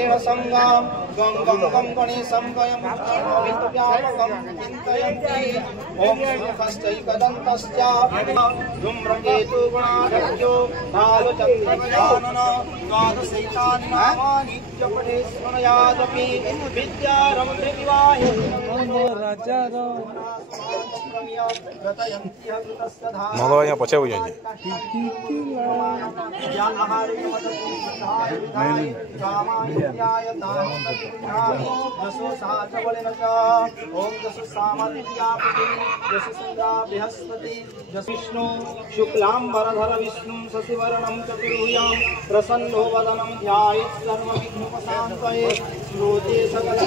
सर्वेण संगाम गं गं गं गणेशं गयं व्यापकं चिन्तयन्ति ओम सुखश्चैकदन्तश्च धूम्रकेतु गुणाढ्यो भालचन्द्रगजानन द्वादशैतानि नामानि जपठे स्मरयादपि विद्यारम्भे विवाहे Molo yang pocah punya je. Vishnu शुक्लांबरधर Vishnu शशिवर्णं चतुर्भुजं प्रसन्नो वदनं ध्यायेत् सर्वविघ्नोपशान्तये श्रोते सकल